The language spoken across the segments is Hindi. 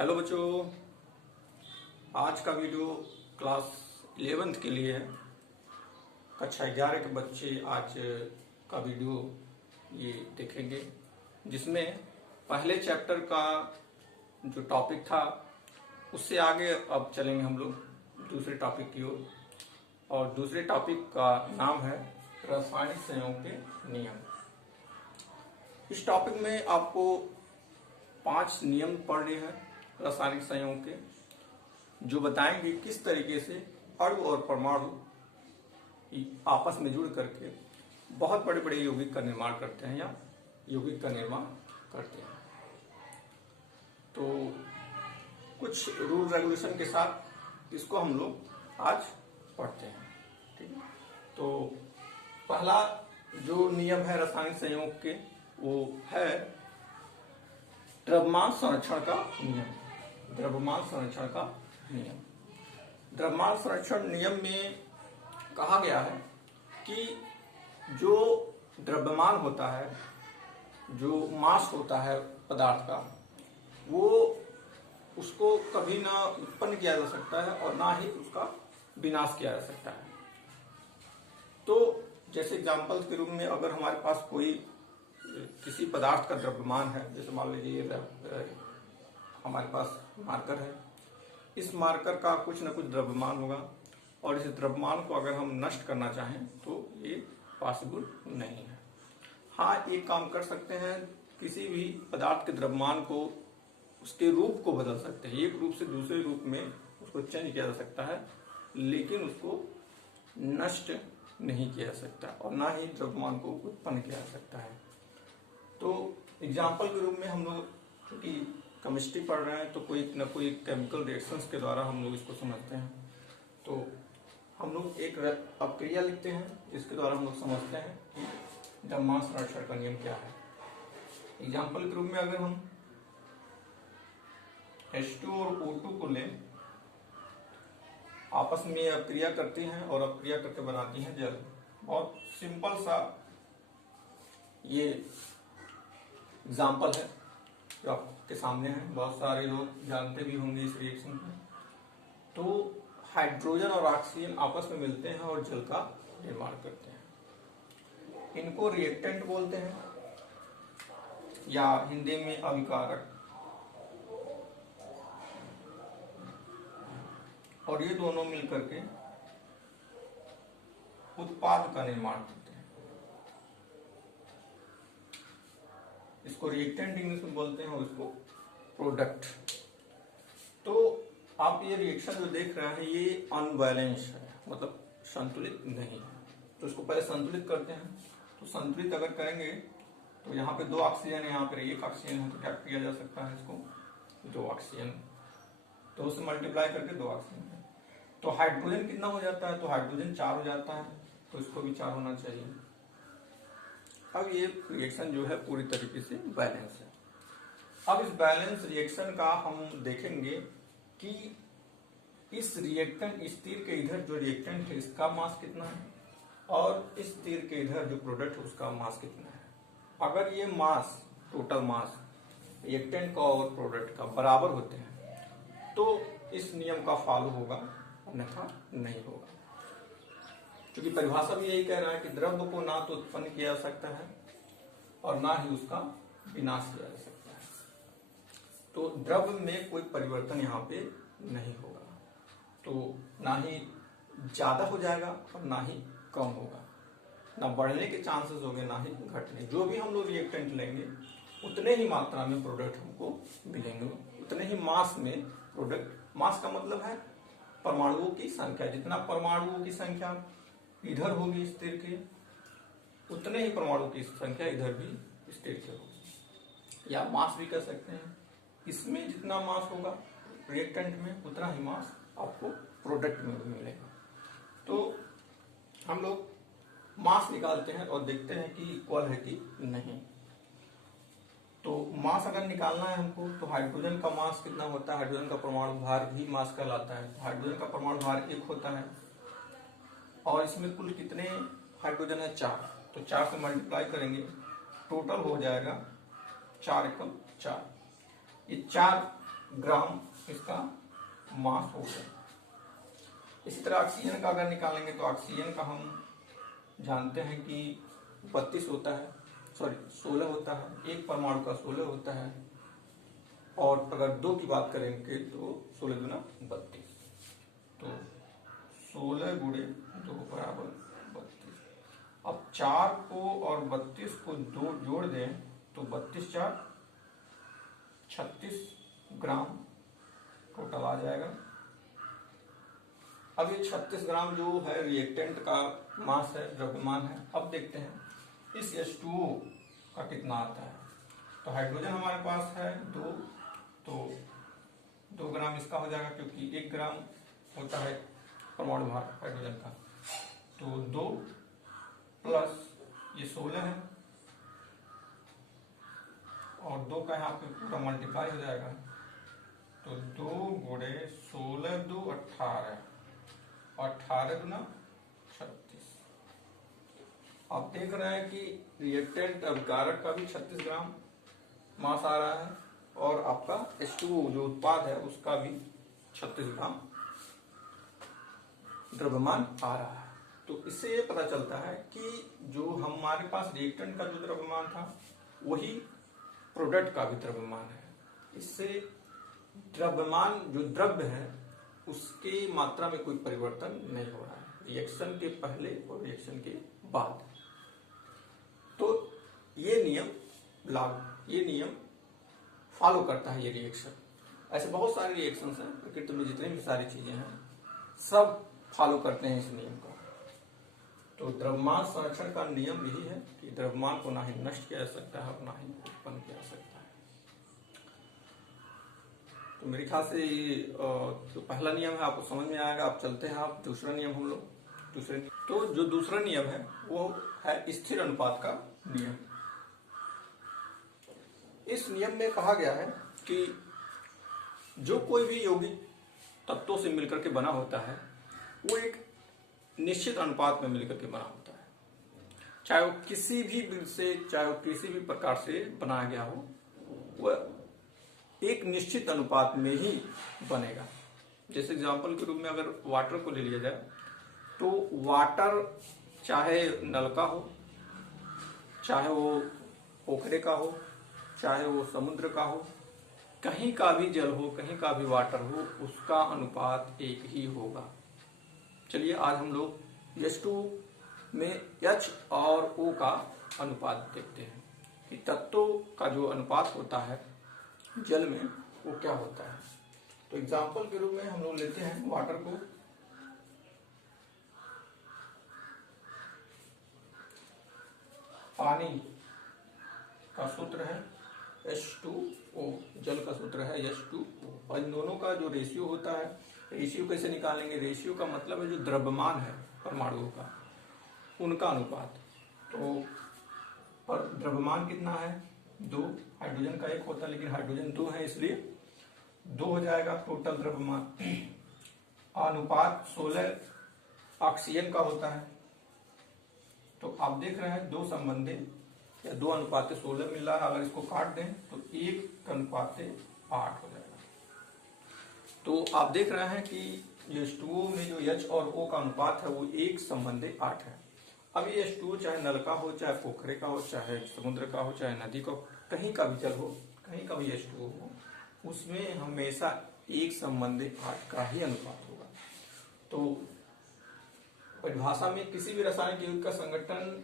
हेलो बच्चों, आज का वीडियो क्लास 11th के लिए है। कक्षा 11 के बच्चे आज का वीडियो ये देखेंगे, जिसमें पहले चैप्टर का जो टॉपिक था उससे आगे अब चलेंगे हम लोग दूसरे टॉपिक की ओर। और दूसरे टॉपिक का नाम है रासायनिक संयोग के नियम। इस टॉपिक में आपको 5 नियम पढ़ने हैं रासायनिक संयोग के, जो बताएंगे किस तरीके से अणु और परमाणु आपस में जुड़ करके बहुत बड़े बड़े यौगिक का निर्माण करते हैं या यौगिक का निर्माण करते हैं। तो कुछ रूल रेगुलेशन के साथ इसको हम लोग आज पढ़ते हैं। ठीक है, तो पहला जो नियम है रासायनिक संयोग के वो है द्रव्यमान संरक्षण का नियम। द्रव्यमान संरक्षण का नियम। द्रव्यमान संरक्षण नियम में कहा गया है कि जो द्रव्यमान होता है, जो मास होता है पदार्थ का, वो उसको कभी ना उत्पन्न किया जा सकता है और ना ही उसका विनाश किया जा सकता है। तो जैसे एग्जाम्पल के रूप में अगर हमारे पास कोई किसी पदार्थ का द्रव्यमान है, जैसे मान लीजिए हमारे पास मार्कर है, इस मार्कर का कुछ न कुछ द्रव्यमान होगा और इस द्रव्यमान को अगर हम नष्ट करना चाहें तो ये पॉसिबल नहीं है। हाँ, एक काम कर सकते हैं, किसी भी पदार्थ के द्रव्यमान को उसके रूप को बदल सकते हैं, एक रूप से दूसरे रूप में उसको चेंज किया जा सकता है, लेकिन उसको नष्ट नहीं किया जा सकता और ना ही द्रव्यमान को उत्पन्न किया जा सकता है। तो एग्जाम्पल के रूप में हम लोग क्योंकि केमिस्ट्री पढ़ रहे हैं तो कोई न कोई केमिकल रिएक्शंस के द्वारा हम लोग इसको समझते हैं। तो हम लोग एक अपक्रिया लिखते हैं जिसके द्वारा हम लोग समझते हैं कि द्रव्यमान संरक्षण का नियम क्या है। एग्जाम्पल के रूप में अगर हम H2 और O2 को लें, आपस में अपक्रिया करती हैं और अपक्रिया करके बनाती हैं जल। बहुत सिंपल सा ये एग्जाम्पल है जो आपके सामने है, बहुत सारे लोग जानते भी होंगे इस रिएक्शन को। तो हाइड्रोजन और ऑक्सीजन आपस में मिलते हैं और जल का निर्माण करते हैं। इनको रिएक्टेंट बोलते हैं या हिंदी में अभिकारक। और ये दोनों मिलकर के उत्पाद का निर्माण करते हैं। इसको रिएक्टेंट इंग्लिश में बोलते हैं और इसको प्रोडक्ट। तो आप ये रिएक्शन जो देख रहे हैं ये अनबैलेंस है, मतलब संतुलित नहीं है। तो इसको पहले संतुलित करते हैं। तो संतुलित अगर करेंगे तो यहाँ पे 2 ऑक्सीजन है, यहाँ पे 1 ऑक्सीजन है, तो क्या किया जा सकता है, इसको 2 ऑक्सीजन, 2 से मल्टीप्लाई करके 2 ऑक्सीजन है। तो हाइड्रोजन कितना हो जाता है, तो हाइड्रोजन 4 हो जाता है, तो इसको भी 4 होना चाहिए। अब ये रिएक्शन जो है पूरी तरीके से बैलेंस है। अब इस बैलेंस रिएक्शन का हम देखेंगे कि इस रिएक्टेंट, इस तीर के इधर जो रिएक्टेंट है इसका मास कितना है और इस तीर के इधर जो प्रोडक्ट है उसका मास कितना है। अगर ये मास, टोटल मास रिएक्टेंट का और प्रोडक्ट का बराबर होते हैं तो इस नियम का फॉलो होगा, अन्यथा नहीं होगा। क्योंकि परिभाषा भी यही कह रहा है कि द्रव्य को ना तो उत्पन्न किया जा सकता है और ना ही उसका विनाश किया जा सकता है। तो द्रव्य में कोई परिवर्तन यहाँ पे नहीं होगा। तो ना ही ज्यादा हो जाएगा और ना ही कम होगा, ना बढ़ने के चांसेस होंगे ना ही घटने। जो भी हम लोग रिएक्टेंट लेंगे उतने ही मात्रा में प्रोडक्ट हमको मिलेंगे, उतने ही मास में प्रोडक्ट। मास का मतलब है परमाणुओं की संख्या। जितना परमाणुओं की संख्या इधर होगी इस तीर के, उतने ही परमाणु की संख्या इधर भी इस तीर के होगी, या मास भी कह सकते हैं। इसमें जितना मास होगा रिएक्टेंट में उतना ही मास आपको प्रोडक्ट में भी मिलेगा। तो हम लोग मास निकालते हैं और देखते हैं कि इक्वल है कि नहीं। तो मास अगर निकालना है हमको तो हाइड्रोजन का मास कितना होता है, हाइड्रोजन का परमाणु भार भी मास कहलाता है। हाइड्रोजन का परमाणु भार 1 होता है और इसमें कुल कितने हाइड्रोजन है, 4। तो 4 से मल्टीप्लाई करेंगे, टोटल हो जाएगा 4 एकम 4। ये 4 ग्राम इसका मास हो गया। इसी तरह ऑक्सीजन का अगर निकालेंगे तो ऑक्सीजन का हम जानते हैं कि 32 होता है, सॉरी 16 होता है, एक परमाणु का 16 होता है, और अगर 2 की बात करेंगे तो 16 गुना 32, तो 16 गुणे 2 बराबर 32। अब 4 को और 32 को 2 जोड़ दें तो 32 4 36 ग्राम टोटल आ जाएगा। अब ये 36 ग्राम जो है रिएक्टेंट का मास है, द्रव्यमान है। अब देखते हैं इस H2O का कितना आता है। तो हाइड्रोजन हमारे पास है 2, तो 2 ग्राम इसका हो जाएगा, क्योंकि 1 ग्राम होता है परमाणु भार हाइड्रोजन का। तो 2 प्लस ये 16 है, और 2 का यहाँ पे पूरा मल्टीप्लाई हो जाएगा, तो 2 गुणे 16 2 18, 18 गुना 36। आप देख रहे हैं कि रिएक्टेंट अभिकारक का भी 36 ग्राम मास आ रहा है, और आपका H2O जो उत्पाद है उसका भी 36 ग्राम द्रव्यमान आ रहा है। तो इससे ये पता चलता है कि जो हमारे पास रिएक्टेंट का जो द्रव्यमान था वही प्रोडक्ट का भी द्रव्यमान है। इससे द्रव्यमान जो द्रव्य है उसके मात्रा में कोई परिवर्तन नहीं हो रहा है रिएक्शन के पहले और रिएक्शन के बाद। तो ये नियम फॉलो करता है ये रिएक्शन। ऐसे बहुत सारे रिएक्शंस हैं प्रकृति में, जितनी भी सारी चीजें हैं सब फॉलो करते हैं इस नियम को। तो द्रव्यमान संरक्षण का नियम यही है कि द्रव्यमान को ना ही नष्ट किया जा सकता है और ना ही उत्पन्न किया जा सकता है। तो मेरे ख्याल से जो पहला नियम है आपको समझ में आएगा। आप चलते हैं आप दूसरा नियम हम लोग तो जो दूसरा नियम है वो है स्थिर अनुपात का नियम। इस नियम में कहा गया है कि जो कोई भी यौगिक तत्वों से मिलकर के बना होता है वो एक निश्चित अनुपात में मिलकर के बना होता है, चाहे वो किसी भी प्रकार से बनाया गया हो, वह एक निश्चित अनुपात में ही बनेगा। जैसे एग्जांपल के रूप में अगर वाटर को ले लिया जाए तो वाटर चाहे नल का हो, चाहे वो पोखरे का हो, चाहे वो समुद्र का हो, कहीं का भी जल हो, कहीं का भी वाटर हो, उसका अनुपात एक ही होगा। चलिए आज हम लोग H2 में H और O का अनुपात देखते हैं कि तत्वों का जो अनुपात होता है जल में वो क्या होता है। तो एग्जांपल के रूप में हम लोग लेते हैं वाटर को। पानी का सूत्र है H2O, जल का सूत्र है H2O, और इन दोनों का जो रेशियो होता है, रेशियो कैसे निकालेंगे? रेशियो का मतलब है जो द्रव्यमान है परमाणुओं का, उनका अनुपात। तो पर द्रव्यमान कितना है? 2, हाइड्रोजन का 1 होता है, लेकिन हाइड्रोजन 2 है इसलिए 2 हो जाएगा टोटल द्रव्यमान। अनुपात 16 ऑक्सीजन का होता है। तो आप देख रहे हैं 2 संबंधी या 2 अनुपात 16 मिल रहा है। अगर इसको काट दें तो 1 अनुपात 8 हो जाएगा। तो आप देख रहे हैं कि H2O में जो H और O का अनुपात है वो 1:8 है। अब ये H2O चाहे नल का हो, चाहे पोखरे का हो, चाहे समुद्र का हो, चाहे नदी का, कहीं का भी जल हो, कहीं का भी H2O हो, उसमें हमेशा 1:8 का ही अनुपात होगा। तो परिभाषा में किसी भी रासायनिक यौगिक का संगठन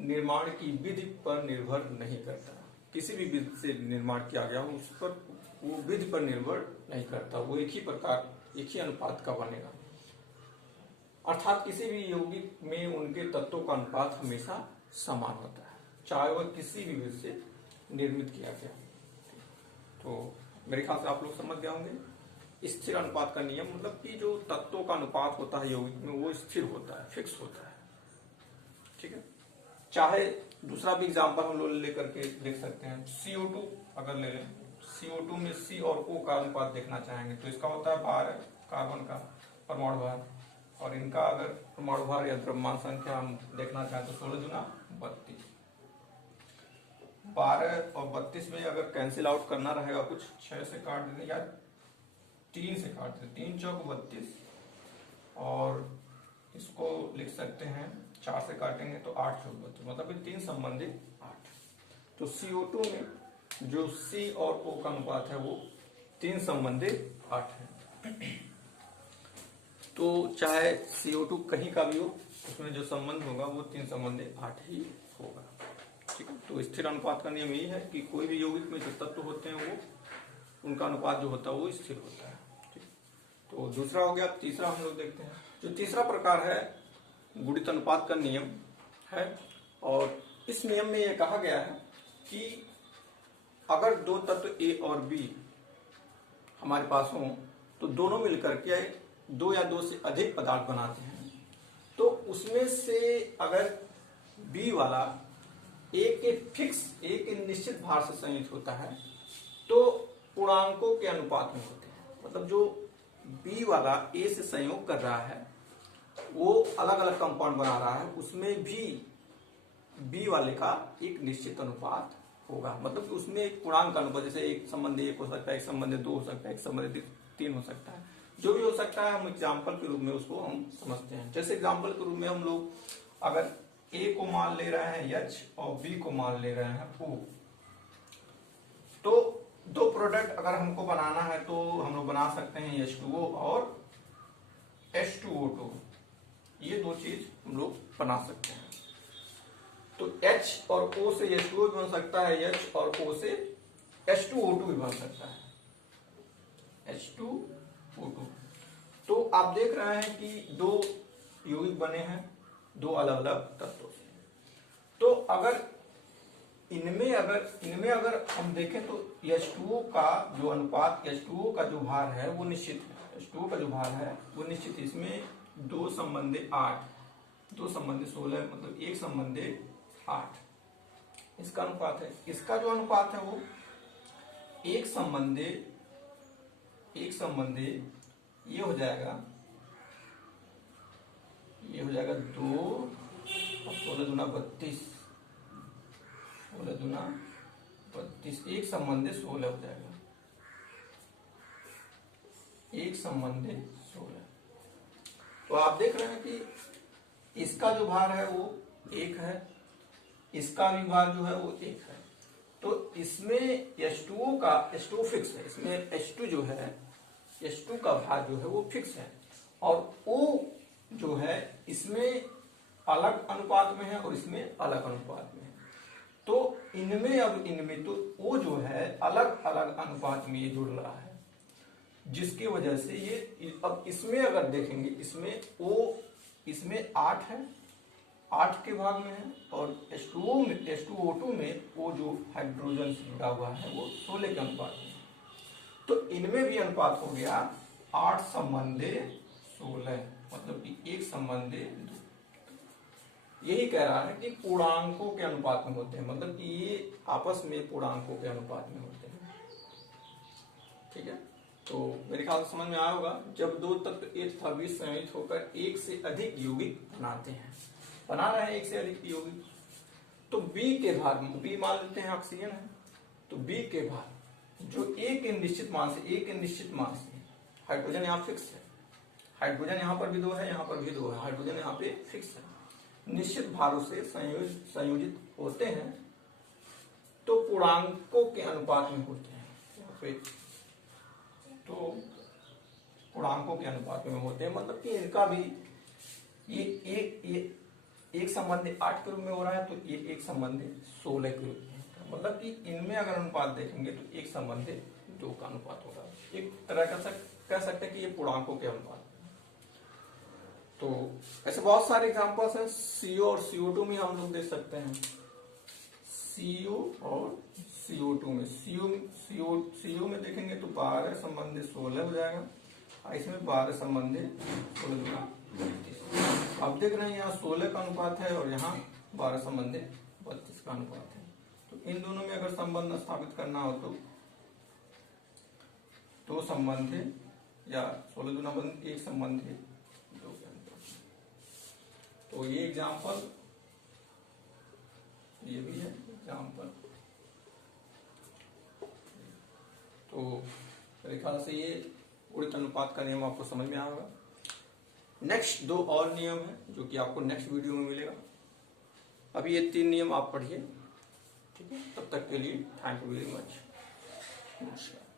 निर्माण की विधि पर निर्भर नहीं करता। किसी भी विधि से निर्माण किया गया हो उस पर वो विधि पर निर्भर नहीं करता, वो एक ही अनुपात का बनेगा। अर्थात किसी भी यौगिक में उनके तत्वों का अनुपात हमेशा समान होता है, चाहे वह किसी भी विधि से निर्मित किया गया। तो मेरे ख्याल से आप लोग समझ गए होंगे। स्थिर अनुपात का नियम मतलब कि जो तत्वों का अनुपात होता है यौगिक में वो स्थिर होता है, फिक्स होता है। ठीक है। चाहे दूसरा भी एग्जांपल हम लोग लेकर के देख सकते हैं। CO2 अगर ले लें, CO2 में C और O का अनुपात देखना चाहेंगे तो इसका होता है भार, कार्बन का परमाणु भार, और इनका अगर परमाणु भार या द्रव्यमान संख्या हम देखना चाहें तो 16 × 32। 12 और 32 में अगर कैंसिल आउट करना रहेगा कुछ 6 से काट देते या 3 से काट देते, 3 चौक 32 और इसको लिख सकते हैं 4 से काटेंगे तो 8 चौक 32, मतलब ये 3 संबंधी 8। तो CO2 में जो C और O का अनुपात है वो 3 संबंधी 8 है। तो चाहे CO2 कहीं का भी हो, उसमें जो संबंध होगा वो 3 संबंधी 8 ही होगा। ठीक है, तो स्थिर अनुपात का नियम यही है कि कोई भी यौगिक में जो तत्व होते हैं वो उनका अनुपात जो होता है वो स्थिर होता है। ठीक, तो दूसरा हो गया। तीसरा हम लोग देखते हैं, जो तीसरा प्रकार है गुणित अनुपात का नियम है, और इस नियम में यह कहा गया है कि अगर दो तत्व A और B हमारे पास हो तो दोनों मिलकर के 2 या 2 से अधिक पदार्थ बनाते हैं, तो उसमें से अगर B वाला एक निश्चित भार से संयुक्त होता है तो पूर्णांकों के अनुपात में होते हैं। मतलब जो B वाला A से संयोग कर रहा है वो अलग अलग कंपाउंड बना रहा है, उसमें भी B वाले का एक निश्चित अनुपात होगा। मतलब कि उसमें एक पूर्णांक अनुपात, जैसे एक संबंध 1 हो सकता है, एक संबंध 2 हो सकता है, एक संबंध 3 हो सकता है, जो भी हो सकता है हम एग्जाम्पल के रूप में उसको हम समझते हैं। जैसे एग्जाम्पल के रूप में हम लोग अगर A को मान ले रहे हैं H और B को मान ले रहे हैं O, तो दो प्रोडक्ट अगर हमको बनाना है तो हम लोग बना सकते हैं H2O और H2O2, ये दो चीज हम लोग बना सकते हैं। तो H और O से H2O भी बन सकता है, H और O से H2O2 भी बन सकता है, H2O2। तो आप देख रहे हैं कि दो यौगिक बने हैं दो अलग अलग तत्वों से। तो अगर इनमें अगर हम देखें तो H2O का जो अनुपात, H2O का जो भार है वो निश्चित है, H2O का जो भार है वो निश्चित है। इसमें 2 संबंधे 8, 2 संबंधे 16, मतलब 1 संबंधे 8 इसका अनुपात है। इसका जो अनुपात है वो 1 संबंधे ये हो जाएगा 2 और 16 दूना 32, 16 दूना 32, 1 संबंधे 16 हो जाएगा, 1 संबंधे 16। तो आप देख रहे हैं कि इसका जो भार है वो 1 है, इसका भी भार जो है वो 1 है। तो इसमें H2O फिक्स है, इसमें H2 जो है, H2 का भार जो है वो फिक्स है, और O जो है इसमें अलग अनुपात में है और इसमें अलग अनुपात में है। तो इनमें तो O जो है अलग अलग अनुपात में ये जुड़ रहा है, जिसकी वजह से ये अब इसमें अगर देखेंगे इसमें O इसमें 8 है, 8 के भाग में है, और H2O2 में O जो हाइड्रोजन से जुड़ा हुआ है वो 16 के अनुपात में है। तो इनमें भी अनुपात हो गया 8 संबंधे 16, मतलब कि 1 संबंधे 2। यही कह रहा है कि पूर्णांकों के अनुपात में होते हैं, मतलब कि ये आपस में पूर्णांकों के अनुपात में होते हैं। ठीक है, तो मेरे ख्याल से समझ में आया होगा। जब दो तत्व A तथा B संयुक्त होकर एक से अधिक यौगिक बना रहे हैं एक से अधिक यौगिक, तो B के भार, B मान लेते हैं ऑक्सीजन है, तो B के भार जो एक निश्चित मान से, हाइड्रोजन यहाँ फिक्स है, हाइड्रोजन यहाँ पर भी 2 है, यहाँ पर भी 2 है, हाइड्रोजन यहाँ पे फिक्स है, निश्चित भारों से संयोजित होते हैं तो पूर्णांकों के अनुपात में होते हैं यहाँ पे, तो पूर्णांकों के अनुपात में होते हैं। मतलब कि इनका भी ये एक संबंधी 8 के रूप में हो रहा है, तो ये 1 संबंधी 16 के रूप में। मतलब कि इनमें अगर अनुपात देखेंगे तो 1 संबंधी 2 का अनुपात होगा। एक तरह का कह सकते हैं कि ये पूर्णांकों के अनुपात। तो ऐसे बहुत सारे एग्जांपल्स हैं। CO और CO2 में हम लोग देख सकते हैं, CO और CO2 में, CO में देखेंगे तो 12 संबंधी 16 हो जाएगा, और इसमें 12 संबंधी 16 32। आप देख रहे हैं यहाँ 16 का अनुपात है और यहाँ 12 संबंधी 32 का अनुपात है। तो इन दोनों में अगर संबंध स्थापित करना हो तो 2 संबंधी या 16 दूना 1 संबंधी 2 के अनुपात। तो ये एग्जाम्पल, ये भी है एग्जाम्पल। तो मेरे ख्याल से ये उड़ित अनुपात का नियम आपको समझ में आ होगा। नेक्स्ट 2 और नियम है जो कि आपको नेक्स्ट वीडियो में मिलेगा। अभी ये 3 नियम आप पढ़िए, ठीक है। तब तक के लिए थैंक यू वेरी मच। नमस्कार।